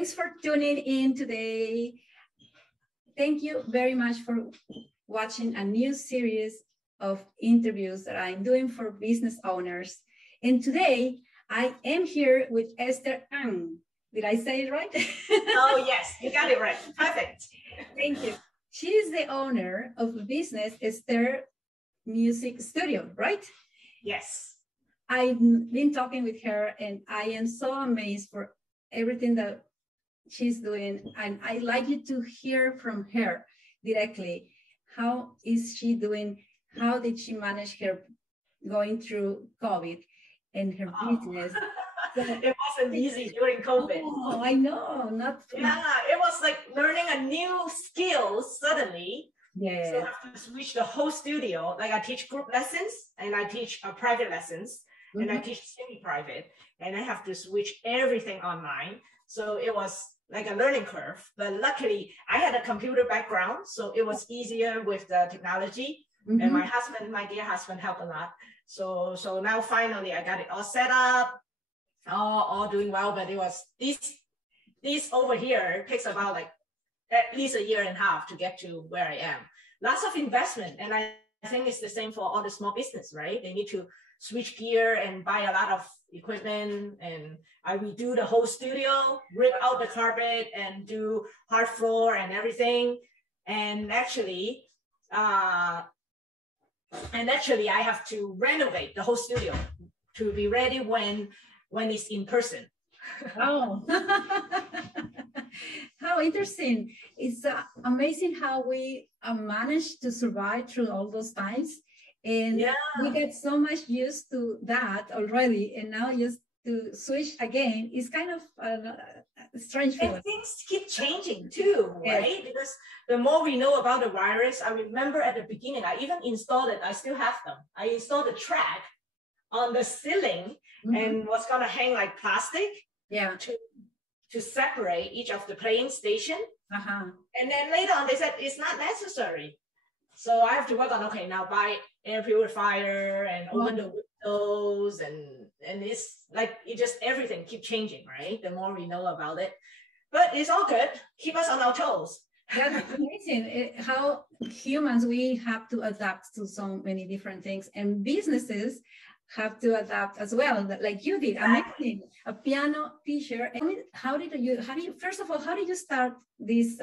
Thanks for tuning in today. Thank you very much for watching a new series of interviews that I'm doing for business owners. And today I am here with Esther Ang. Did I say it right? Oh, yes, you got it right. Perfect. Thank you. She is the owner of a business, Esther Music Studio, right? Yes. I've been talking with her and I am so amazed for everything that she's doing. And I'd like you to hear from her directly. How is she doing? How did she manage her going through COVID and her business? So, it wasn't easy during COVID. Oh, I know. Yeah, it was like learning a new skill suddenly. Yeah. So I have to switch the whole studio. Like I teach group lessons and I teach private lessons and I teach semi-private and I have to switch everything online. So it was like a learning curve, but luckily I had a computer background. So it was easier with the technology and my husband, my dear husband helped a lot. So now finally I got it all set up, all doing well, but it was this over here takes about like at least a year and a half to get to where I am. Lots of investment. And I think it's the same for all the small business, right? They need to switch gear and buy a lot of equipment. And I redo the whole studio, rip out the carpet and do hard floor and everything. And actually, I have to renovate the whole studio to be ready when it's in person. Oh, how interesting. It's amazing how we managed to survive through all those times. And we get so much used to that already. And now just to switch again is kind of a strange feeling. And things keep changing too, right? Because the more we know about the virus, I remember at the beginning, I even installed it. I still have them. I installed a track on the ceiling and was going to hang like plastic to separate each of the playing station. And then later on, they said it's not necessary. So I have to work on, okay, now buy air purifier and open the windows. And it's like, everything keep changing, right? The more we know about it. But it's all good. Keep us on our toes. That's amazing how humans, we have to adapt to so many different things, and businesses have to adapt as well, like you did. Amazing. A piano teacher. How did you first of all, how did you start this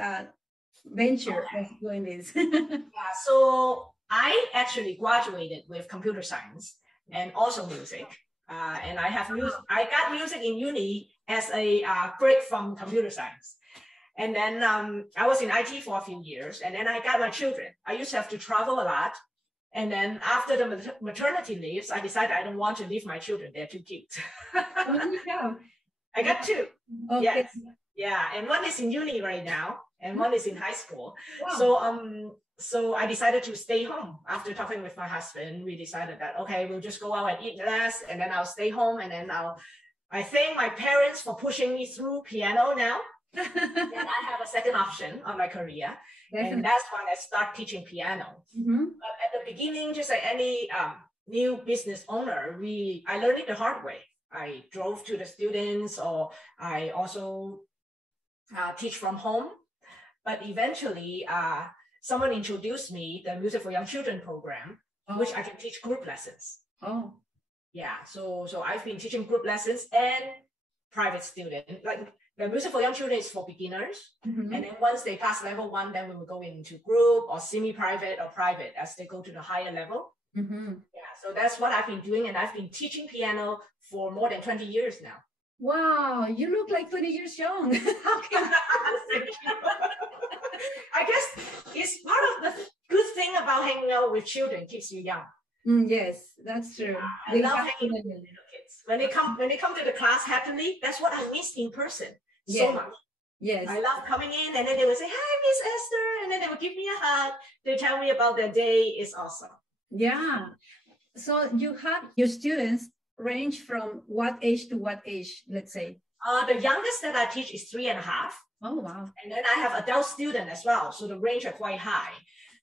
venture of doing this? So I actually graduated with computer science and also music. And I got music in uni as a break from computer science. And then I was in IT for a few years, and then I got my children. I used to have to travel a lot. And then after the maternity leaves, I decided I don't want to leave my children. They're too cute. I got two. Okay. Yes. Yeah. And one is in uni right now, and one is in high school. Wow. So I decided to stay home. After talking with my husband, we decided that, okay, we'll just go out and eat less, and then I'll stay home. And then I thank my parents for pushing me through piano now. Then I have a second option on my career. And that's when I start teaching piano. But at the beginning, just like any new business owner, I learned it the hard way. I drove to the students, or I also teach from home. But eventually, someone introduced me the Music for Young Children program, which I can teach group lessons. Oh, yeah. So I've been teaching group lessons and private student. Like the Music for Young Children is for beginners. And then once they pass level 1, then we will go into group or semi-private or private as they go to the higher level. Yeah, so that's what I've been doing. And I've been teaching piano for more than 20 years now. Wow, you look like 20 years young. I guess it's part of the good thing about hanging out with children, keeps you young. Yes, that's true. I love hanging with little kids. When they come to the class happily, that's what I miss in person so much. Yes. I love coming in and then they would say, hi, Miss Esther. And then they would give me a hug. They tell me about their day. It's awesome. Yeah. So you have your students range from what age to what age, let's say? The youngest that I teach is 3.5. Oh, wow. And then I have adult students as well. So the range are quite high.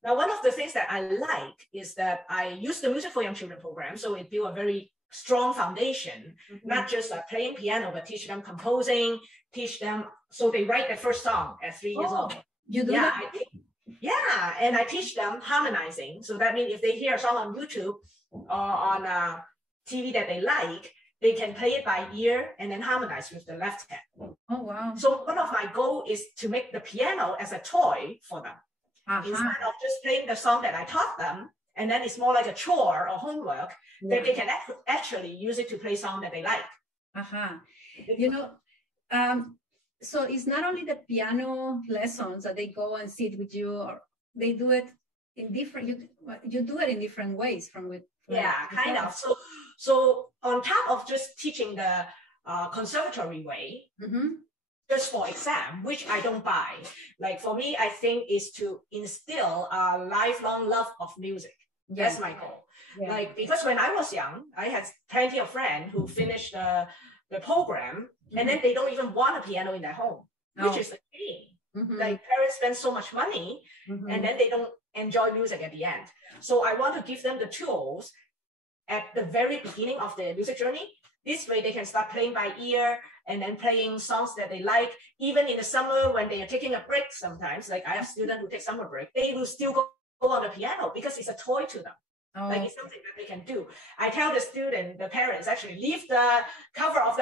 Now, one of the things that I like is that I use the Music for Young Children program. So it built a very strong foundation, not just playing piano, but teach them composing, teach them so they write their first song at 3 years old. You do that? And I teach them harmonizing. So that means if they hear a song on YouTube or on TV that they like, they can play it by ear and then harmonize with the left hand. Oh, wow. So one of my goals is to make the piano as a toy for them. Instead of just playing the song that I taught them, and then it's more like a chore or homework, that they can actually use it to play songs that they like. You know, so it's not only the piano lessons that they go and sit with you, or they do it in different, you do it in different ways kind of. So on top of just teaching the conservatory way, just for exam, which I don't buy, like for me, I think is to instill a lifelong love of music. That's my goal. Like, because when I was young, I had plenty of friends who finished the program, and then they don't even want a piano in their home, which is a shame. Like, parents spend so much money, and then they don't enjoy music at the end. So I want to give them the tools at the very beginning of their music journey. This way they can start playing by ear and then playing songs that they like. Even in the summer when they are taking a break sometimes, like I have students who take summer break, they will still go on the piano because it's a toy to them. Like, it's something that they can do. I tell the student, the parents, actually leave the cover of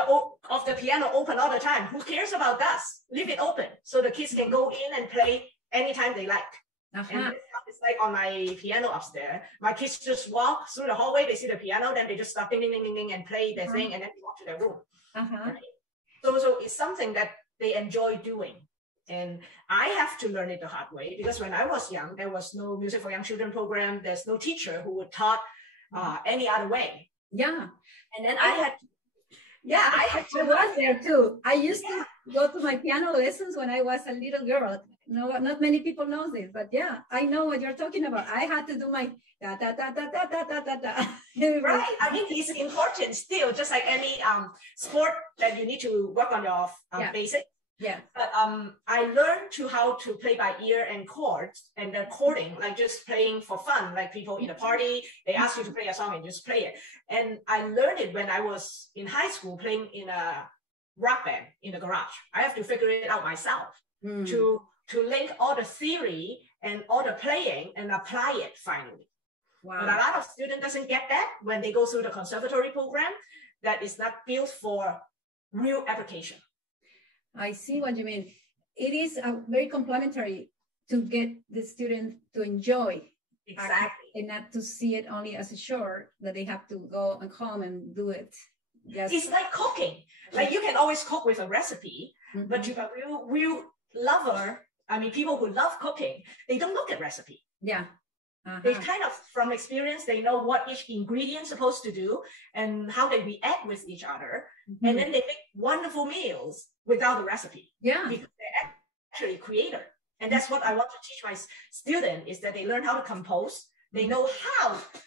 the piano open all the time. Who cares about dust? Leave it open so the kids can go in and play anytime they like. And it's like on my piano upstairs. My kids just walk through the hallway, they see the piano, then they just start ding, ding, ding, ding, ding, and play their thing, and then they walk to their room. Right? So it's something that they enjoy doing. And I have to learn it the hard way, because when I was young, there was no Music for Young Children program. There's no teacher who would taught any other way. And then I was there too. I used to go to my piano lessons when I was a little girl. No, not many people know this, but I know what you're talking about. I had to do my da da da da da da da da da. Right. I mean, it's important still, just like any sport that you need to work on your basic. But I learned how to play by ear and chords, and the chording, like just playing for fun, like people in a party, they ask you to play a song and just play it. And I learned it when I was in high school playing in a rock band in the garage. I have to figure it out myself to link all the theory and all the playing and apply it finally. But a lot of students doesn't get that when they go through the conservatory program, that is not built for real application. I see what you mean. It is very complementary to get the student to enjoy. Exactly. And not to see it only as a chore that they have to go and home and do it. It's like cooking. Like, you can always cook with a recipe, but to a real lover, I mean, people who love cooking, they don't look at recipe. They kind of, from experience, they know what each ingredient is supposed to do and how they react with each other. And then they make wonderful meals without the recipe. Because they're actually creator. And that's what I want to teach my students, is that they learn how to compose. They know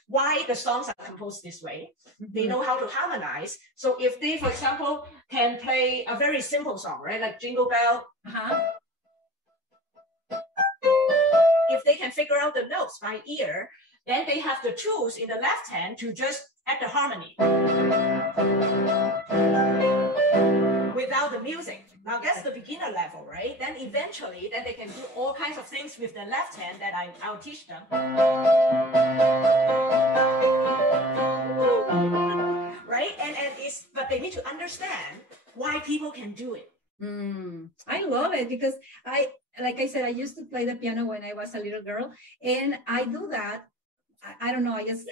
why the songs are composed this way. They know how to harmonize. So if they, for example, can play a very simple song, right? Like Jingle Bell. If they can figure out the notes by ear, then they have the tools in the left hand to just add the harmony without the music. Now that's the beginner level, right? Then eventually, then they can do all kinds of things with the left hand that I'll teach them. Right? But they need to understand why people can do it. I love it, because like I said, I used to play the piano when I was a little girl, and I do that. I don't know. I just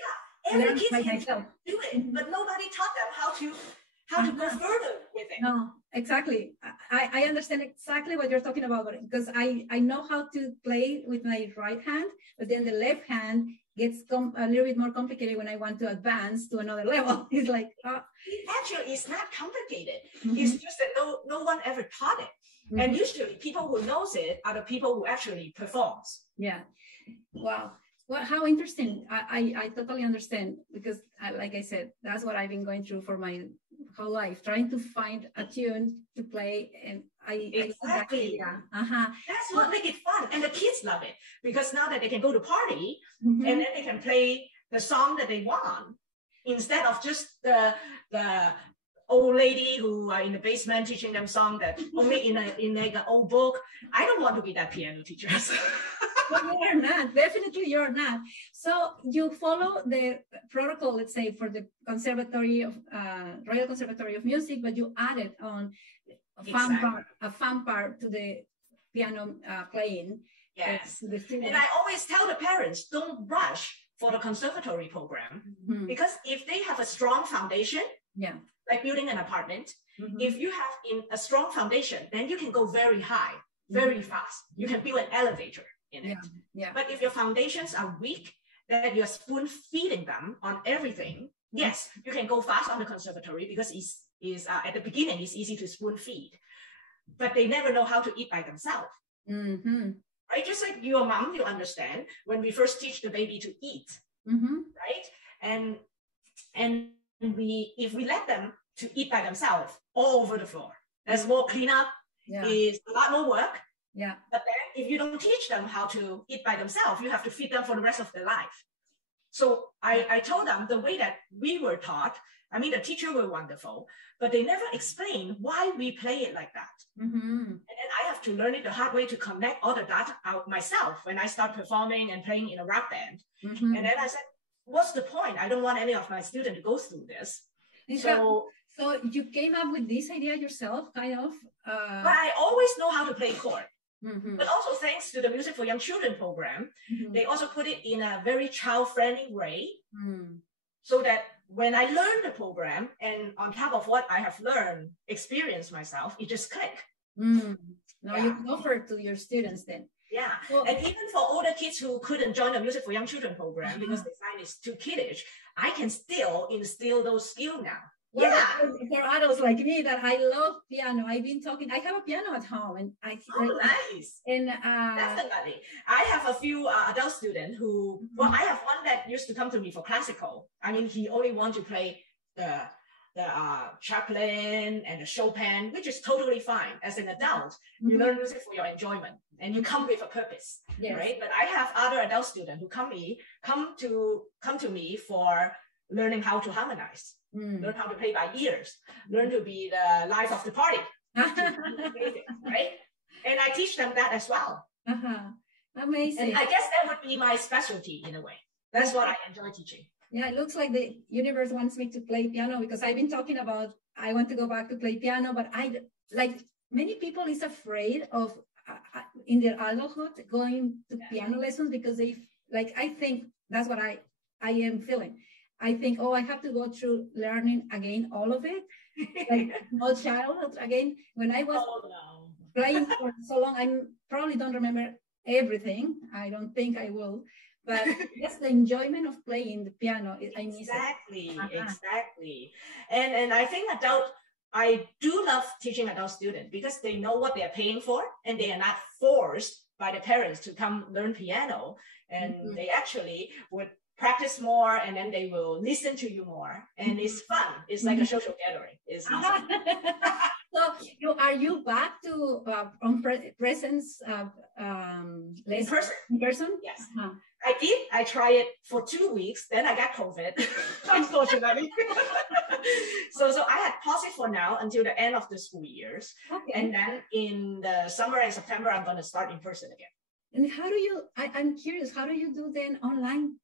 every kid can do it, but nobody taught them how to go further with it. No, exactly. I understand exactly what you're talking about, because I know how to play with my right hand, but then the left hand gets a little bit more complicated when I want to advance to another level. It's like actually, it's not complicated. It's just that no one ever taught it. And usually people who knows it are the people who actually performs. Wow. Well, how interesting. I totally understand, because like I said, that's what I've been going through for my whole life, trying to find a tune to play. And exactly. That's what makes it fun. And the kids love it, because now that they can go to party and then they can play the song that they want, instead of just the old lady who are in the basement teaching them song that only in like an old book. I don't want to be that piano teacher. Well, you're not. Definitely, you're not. So you follow the protocol, let's say, for the Conservatory of Royal Conservatory of Music, but you added on a fun part to the piano playing. Yes, and I always tell the parents, don't rush for the conservatory program, because if they have a strong foundation, like building an apartment, if you have a strong foundation, then you can go very high, very fast. You can build an elevator in it. But if your foundations are weak, that you're spoon feeding them on everything, yes, you can go fast on the conservatory because it's at the beginning, it's easy to spoon feed, but they never know how to eat by themselves. Right? Just like your mom, you understand, when we first teach the baby to eat, right? And if we let them to eat by themselves all over the floor, there's more cleanup, is a lot more work. But then if you don't teach them how to eat by themselves, you have to feed them for the rest of their life. So I told them the way that we were taught, I mean, the teacher were wonderful, but they never explained why we play it like that. And then I have to learn it the hard way to connect all the data out myself when I start performing and playing in a rock band. And then I said, what's the point? I don't want any of my students to go through this. So you came up with this idea yourself, kind of? But I always know how to play chord. But also thanks to the Music for Young Children program, they also put it in a very child-friendly way, so that when I learn the program and on top of what I have learned, experience myself, it just click. Now you can offer to your students then. And even for older kids who couldn't join the Music for Young Children program because they find it's too kiddish, I can still instill those skills now. For adults like me that I love piano, I've been talking. I have a piano at home, and nice. And definitely, I have a few adult students who. Well, I have one that used to come to me for classical. I mean, he only wants to play the Chaplin and the Chopin, which is totally fine. As an adult, you learn music for your enjoyment, and you come with a purpose, right? But I have other adult students who come to me for learning how to harmonize. Learn how to play by ears, learn to be the life of the party, right? And I teach them that as well. Amazing. And I guess that would be my specialty in a way. That's what I enjoy teaching. Yeah, it looks like the universe wants me to play piano, because I've been talking about, I want to go back to play piano, but I, like many people, is afraid of in their adulthood going to piano lessons, because they, like, I think that's what I am feeling. I think, oh, I have to go through learning again, all of it, like small child again. When I was playing for so long, I probably don't remember everything. I don't think I will, but just the enjoyment of playing the piano, I miss it. Exactly. And I think I do love teaching adult students because they know what they're paying for, and they are not forced by the parents to come learn piano, and they actually would practice more, and then they will listen to you more, and it's fun. It's like a social gathering. It's awesome. So are you back to presence in person? Yes. I did. I tried it for 2 weeks, then I got COVID, unfortunately. so I had paused it for now until the end of the school years, and then in the summer and September I'm going to start in person again. And how do you? I'm curious. How do you do then online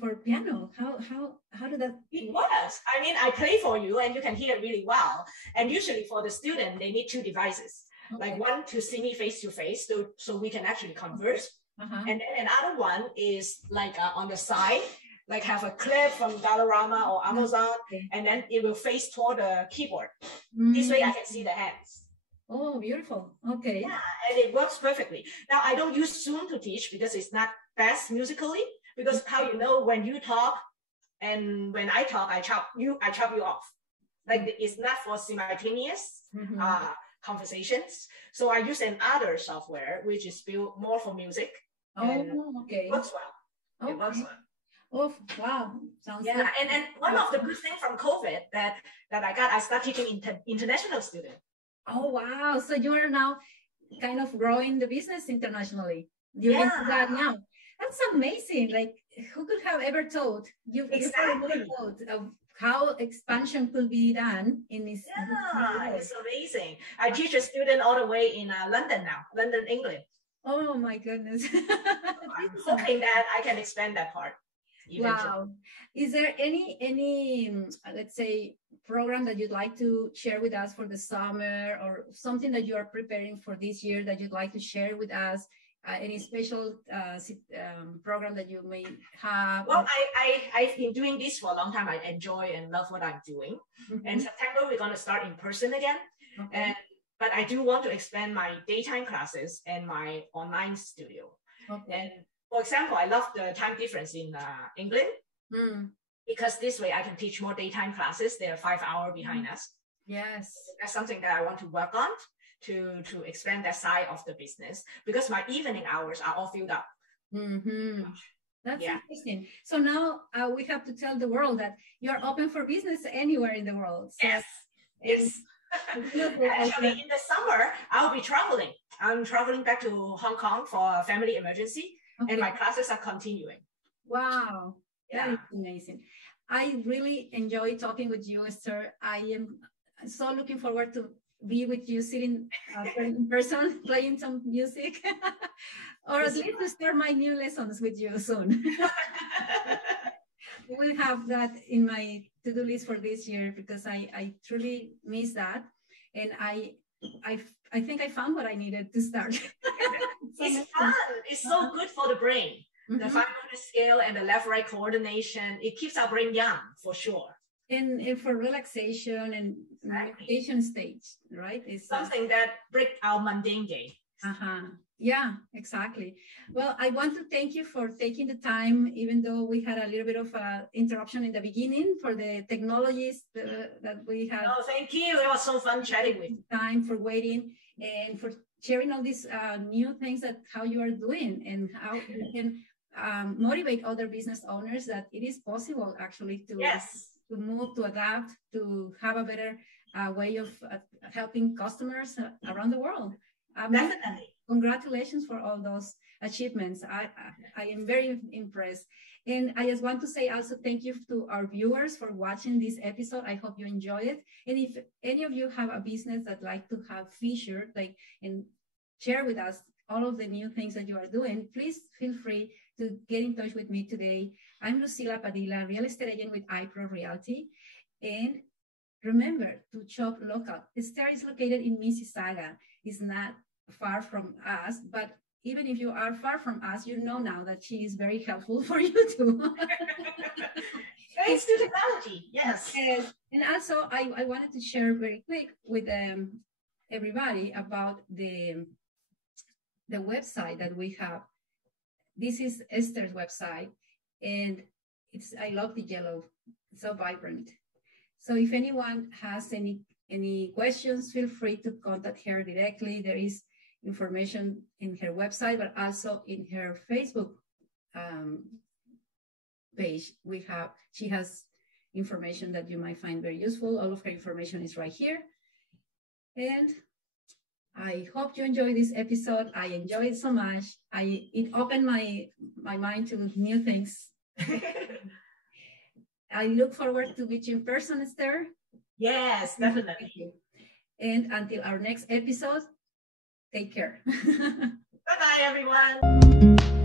for piano? How did that? It works. I mean, I play for you and you can hear really well. And usually for the student, they need 2 devices, like one to see me face to face, so we can actually converse. And then another one is like on the side, like have a clip from Dollarama or Amazon, and then it will face toward the keyboard. This way I can see the hands. Oh, beautiful. Okay. Yeah, and it works perfectly. Now, I don't use Zoom to teach because it's not best musically. Because how you know when you talk and when I talk, I chop you off. Like it's not for simultaneous conversations. So I use another software which is built more for music. It works well. It works well. Oh wow! Sounds good. And one of the good things from COVID that I started teaching international students. Oh wow! So you are now kind of growing the business internationally. You're into that now. That's amazing. Like, who could have ever thought? Exactly. Of how expansion could be done in this. Yeah, it's amazing. I teach a student all the way in London now, London, England. Oh my goodness. I'm hoping that I can expand that part. Eventually. Wow. Is there any let's say, program that you'd like to share with us for the summer, or something that you are preparing for this year that you'd like to share with us? Any special program that you may have? Well, I've been doing this for a long time. I enjoy and love what I'm doing. Mm-hmm. And September, we're going to start in person again. Okay. But I do want to expand my daytime classes and my online studio. Okay. And for example, I love the time difference in England, because this way I can teach more daytime classes. They're 5 hours behind us. Yes. That's something that I want to work on to expand that side of the business, because my evening hours are all filled up. Mm-hmm. That's interesting. So now we have to tell the world that you're open for business anywhere in the world. So yes. Actually, in the summer, I'll be traveling. I'm traveling back to Hong Kong for a family emergency, and my classes are continuing. Wow. That is amazing. I really enjoy talking with you, Esther. I am so looking forward to be with you, sitting in person, playing some music, or at least to start my new lessons with you soon. We'll have that in my to-do list for this year, because I truly miss that, and I think I found what I needed to start. It's fun. It's so good for the brain. Mm-hmm. The 5 minute scale and the left-right coordination, it keeps our brain young for sure. And for relaxation and meditation stage, right? It's something that breaks our mundane day. Yeah, exactly. Well, I want to thank you for taking the time, even though we had a little bit of interruption in the beginning for the technologies that we had. Oh, thank you. It was so fun chatting with you. Time for waiting and for sharing all these new things that how you are doing, and how you can motivate other business owners that it is possible actually to move, to adapt, to have a better way of helping customers around the world. Definitely. Congratulations for all those achievements. I am very impressed. And I just want to say also thank you to our viewers for watching this episode. I hope you enjoy it. And if any of you have a business that like to have featured, and share with us all of the new things that you are doing, please feel free to get in touch with me today. I'm Lucila Padilla, real estate agent with iPro Realty. And remember to shop local. Esther is located in Mississauga. It's not far from us, but even if you are far from us, you know now that she is very helpful for you too. Thanks to technology, yes. And also, I wanted to share very quick with everybody about the website that we have. This is Esther's website, and I love the yellow, it's so vibrant. So if anyone has any questions, feel free to contact her directly. There is information in her website, but also in her Facebook page. She has information that you might find very useful. All of her information is right here. And I hope you enjoyed this episode. I enjoyed it so much. It opened my mind to new things. I look forward to meet you in person, Esther. Yes, definitely. And until our next episode, take care. Bye-bye, everyone.